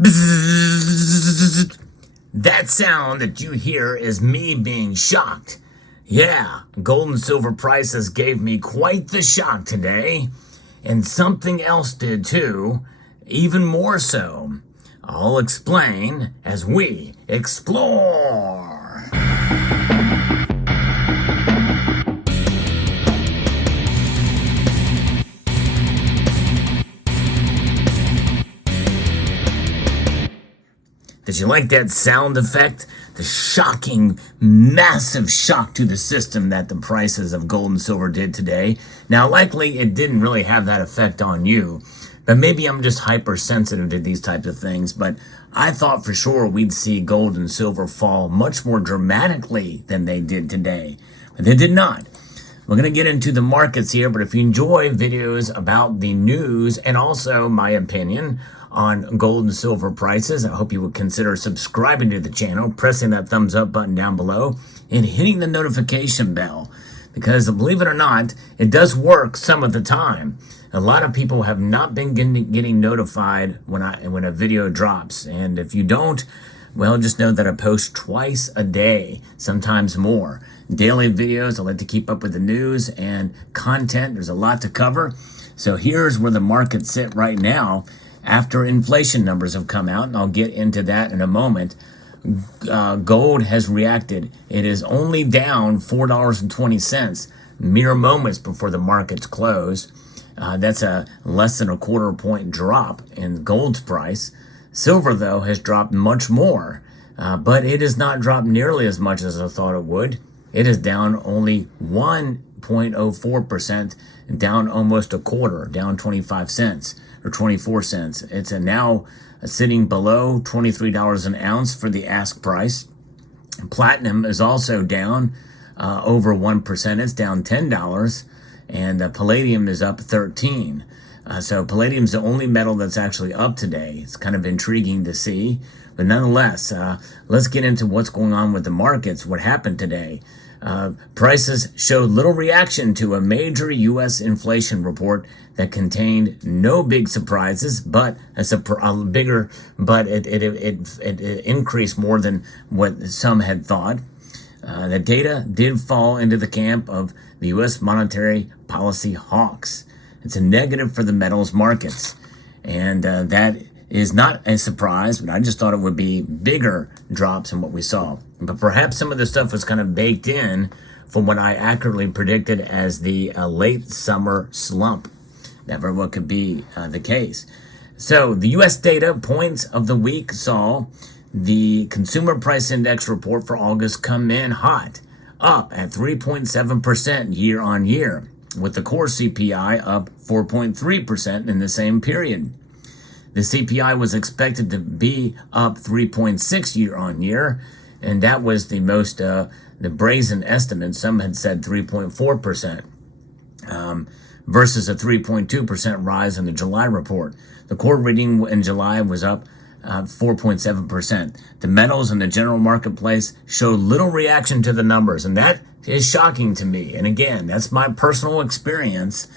Bzzz. That sound that you hear is me being shocked. Yeah, gold and silver prices gave me quite the shock today. And something else did too, even more so. I'll explain as we explore. Did you like that sound effect? The shocking, massive shock to the system that the prices of gold and silver did today. Now, likely it didn't really have that effect on you, but maybe I'm just hypersensitive to these types of things. But I thought for sure we'd see gold and silver fall much more dramatically than they did today, but they did not. We're going to get into the markets here, but if you enjoy videos about the news and also my opinion on gold and silver prices, I hope you would consider subscribing to the channel, pressing that thumbs up button down below, and hitting the notification bell. Because believe it or not, it does work some of the time. A lot of people have not been getting notified when a video drops. And if you don't, well, just know that I post twice a day, sometimes more. Daily videos, I like to keep up with the news and content. There's a lot to cover. So here's where the markets sit right now after inflation numbers have come out, and I'll get into that in a moment. Gold has reacted. It is only down $4.20 mere moments before the markets close. That's a less than a quarter point drop in gold's price. Silver, though, has dropped much more, but it has not dropped nearly as much as I thought it would. It is down only 1.04%, down almost a quarter, down 25 cents or 24 cents. It's now sitting below $23 an ounce for the ask price. Platinum is also down over 1%. It's down $10, and palladium is up 13. So palladium's the only metal that's actually up today. It's kind of intriguing to see. But nonetheless, let's get into what's going on with the markets, what happened today. Prices showed little reaction to a major U.S. inflation report that contained no big surprises, but it increased more than what some had thought. The data did fall into the camp of the U.S. monetary policy hawks. It's a negative for the metals markets, and that is not a surprise, but I just thought it would be bigger drops than what we saw. But perhaps some of the stuff was kind of baked in from what I accurately predicted as the late summer slump. Never what could be the case. So the U.S. data points of the week saw the Consumer Price Index report for August come in hot, up at 3.7% year on year, with the core CPI up 4.3% in the same period. The CPI was expected to be up 3.6 year on year, and that was the most, the brazen estimate. Some had said 3.4%, versus a 3.2% rise in the July report. The core reading in July was up 4.7%. The metals in the general marketplace showed little reaction to the numbers, and that is shocking to me. And again, that's my personal experience.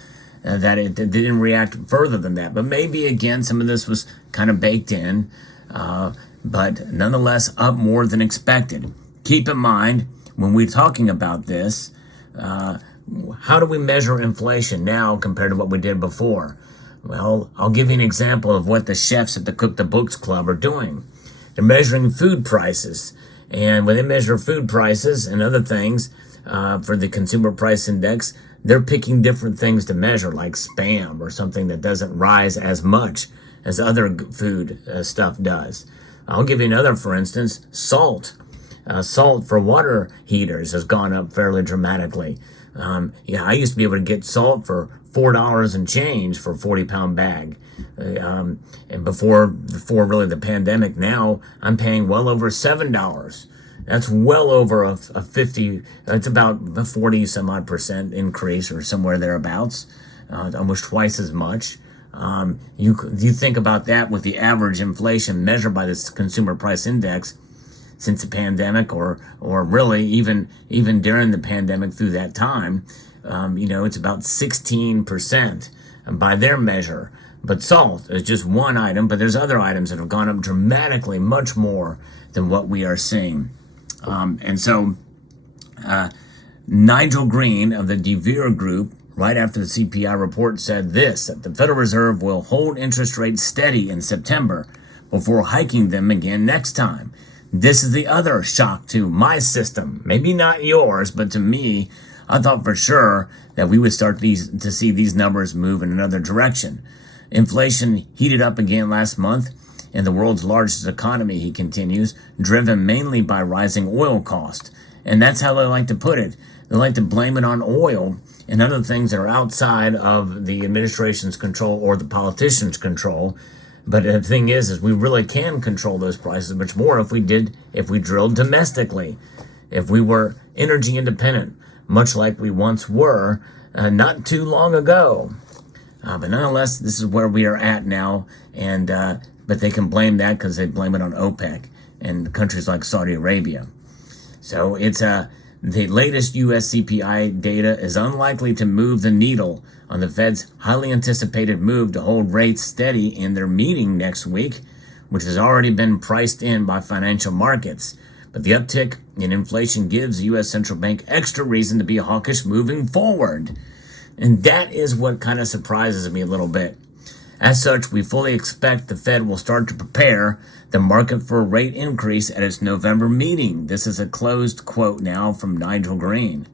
That it didn't react further than that. But maybe, again, some of this was kind of baked in, but nonetheless up more than expected. Keep in mind, when we're talking about this, how do we measure inflation now compared to what we did before? Well, I'll give you an example of what the chefs at the Cook the Books Club are doing. They're measuring food prices. And when they measure food prices and other things for the Consumer Price Index, they're picking different things to measure, like Spam or something that doesn't rise as much as other food stuff does. I'll give you another, for instance, salt. Salt for water heaters has gone up fairly dramatically. I used to be able to get salt for $4 and change for a 40-pound bag. And before really the pandemic, now I'm paying well over $7. That's well over a 50, it's about a 40 some odd percent increase or somewhere thereabouts, almost twice as much. You think about that with the average inflation measured by this Consumer Price Index since the pandemic, or really even during the pandemic through that time, it's about 16% by their measure. But salt is just one item, but there's other items that have gone up dramatically, much more than what we are seeing. And so Nigel Green of the DeVere Group, right after the CPI report, said this, that the Federal Reserve will hold interest rates steady in September before hiking them again next time. This is the other shock to my system. Maybe not yours, but to me, I thought for sure that we would start to see these numbers move in another direction. Inflation heated up again last month in the world's largest economy, he continues, driven mainly by rising oil costs. And that's how they like to put it. They like to blame it on oil and other things that are outside of the administration's control or the politicians' control. But the thing is we really can control those prices much more if we drilled domestically, if we were energy independent, much like we once were not too long ago. But nonetheless, this is where we are at now, and but they can blame that because they blame it on OPEC and countries like Saudi Arabia. So it's the latest U.S. CPI data is unlikely to move the needle on the Fed's highly anticipated move to hold rates steady in their meeting next week, which has already been priced in by financial markets. But the uptick in inflation gives the U.S. Central Bank extra reason to be hawkish moving forward. And that is what kind of surprises me a little bit. As such, we fully expect the Fed will start to prepare the market for a rate increase at its November meeting. This is a closed quote now from Nigel Green.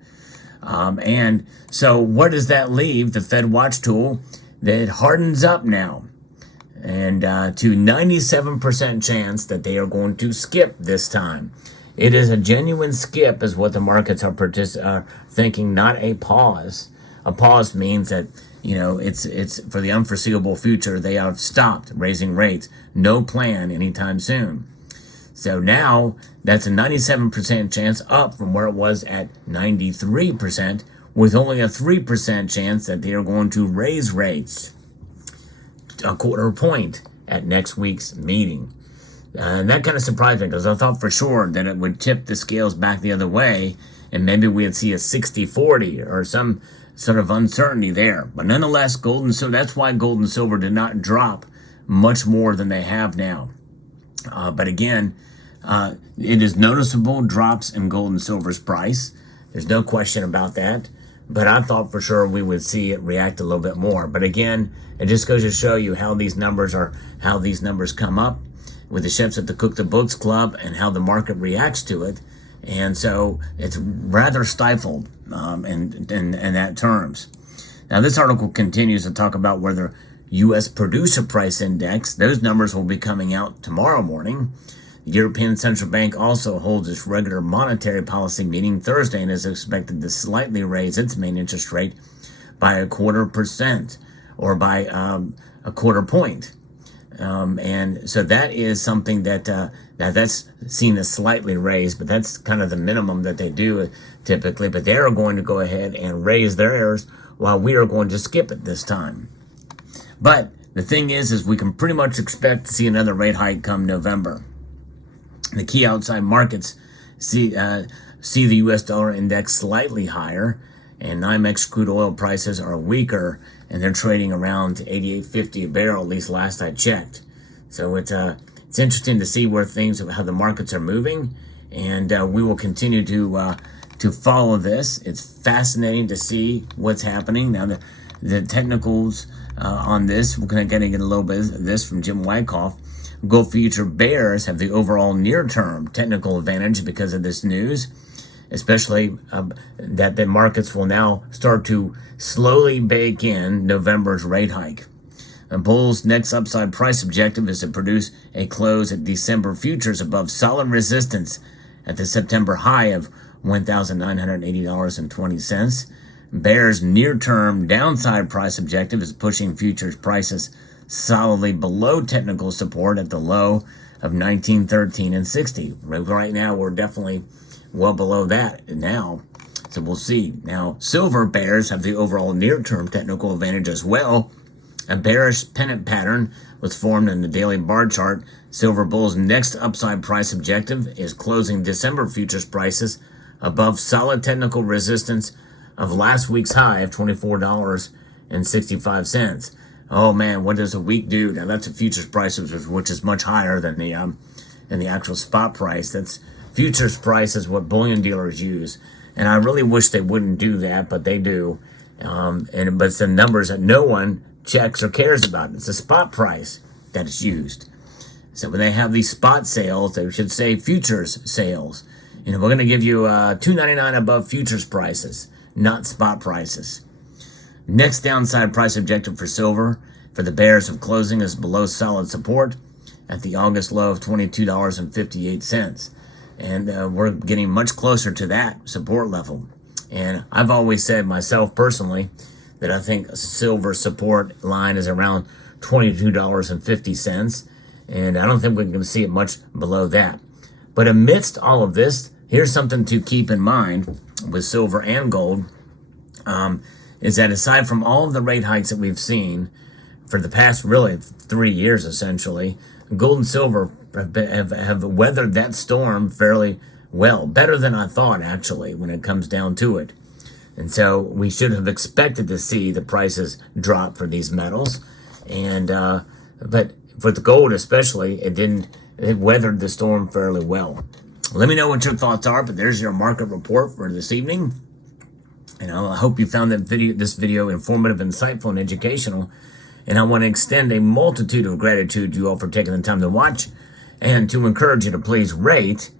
And so what does that leave the Fed watch tool that hardens up now? And to 97% chance that they are going to skip this time. It is a genuine skip is what the markets are thinking, not a pause. A pause means that, it's for the unforeseeable future. They have stopped raising rates. No plan anytime soon. So now that's a 97% chance up from where it was at 93%, with only a 3% chance that they are going to raise rates a quarter point at next week's meeting. And that kind of surprised me because I thought for sure that it would tip the scales back the other way and maybe we'd see a 60-40 or some sort of uncertainty there. But nonetheless, gold and silver, that's why gold and silver did not drop much more than they have now. But again, it is noticeable drops in gold and silver's price. There's no question about that. But I thought for sure we would see it react a little bit more. But again, it just goes to show you how these numbers come up with the chefs at the Cook the Books Club and how the market reacts to it. And so it's rather stifled in that terms. Now, this article continues to talk about whether U.S. Producer Price Index, those numbers will be coming out tomorrow morning. The European Central Bank also holds its regular monetary policy meeting Thursday and is expected to slightly raise its main interest rate by 0.25% or by a quarter point. And so that is something that's seen as slightly raised, but that's kind of the minimum that they do typically. But they are going to go ahead and raise theirs while we are going to skip it this time. But the thing is we can pretty much expect to see another rate hike come November. The key outside markets see the U.S. dollar index slightly higher, and NYMEX crude oil prices are weaker, and they're trading around $88.50 a barrel, at least last I checked. So it's interesting to see how the markets are moving, and we will continue to follow this. It's fascinating to see what's happening. Now, the technicals on this, we're going to get a little bit of this from Jim Wyckoff. Gold future bears have the overall near-term technical advantage because of this news, especially that the markets will now start to slowly bake in November's rate hike. And bulls' next upside price objective is to produce a close at December futures above solid resistance at the September high of $1,980.20. Bears' near-term downside price objective is pushing futures prices solidly below technical support at the low of 1913 and 60. Right now, we're definitely well below that now. So we'll see. Now, silver bears have the overall near-term technical advantage as well. A bearish pennant pattern was formed in the daily bar chart. Silver bulls' next upside price objective is closing December futures prices above solid technical resistance of last week's high of $24.65. Oh man, what does a week do? Now that's a futures price, which is much higher than the actual spot price. That's futures price is what bullion dealers use, and I really wish they wouldn't do that, but they do. But it's the numbers that no one checks or cares about. It's the spot price that is used. So when they have these spot sales, they should say futures sales. We're going to give you $2.99 above futures prices, not spot prices. Next downside price objective for silver for the bears of closing is below solid support at the August low of $22.58. And we're getting much closer to that support level. And I've always said myself personally that I think a silver support line is around $22.50. And I don't think we're going to see it much below that. But amidst all of this, here's something to keep in mind with silver and gold. Is that aside from all of the rate hikes that we've seen for the past really 3 years, essentially, gold and silver have weathered that storm fairly well, better than I thought, actually, when it comes down to it. And so we should have expected to see the prices drop for these metals. But for the gold especially, it weathered the storm fairly well. Let me know what your thoughts are, but there's your market report for this evening. And I hope you found this video informative, insightful, and educational. And I want to extend a multitude of gratitude to you all for taking the time to watch, and to encourage you to please rate,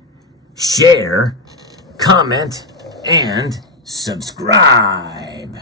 share, comment, and subscribe.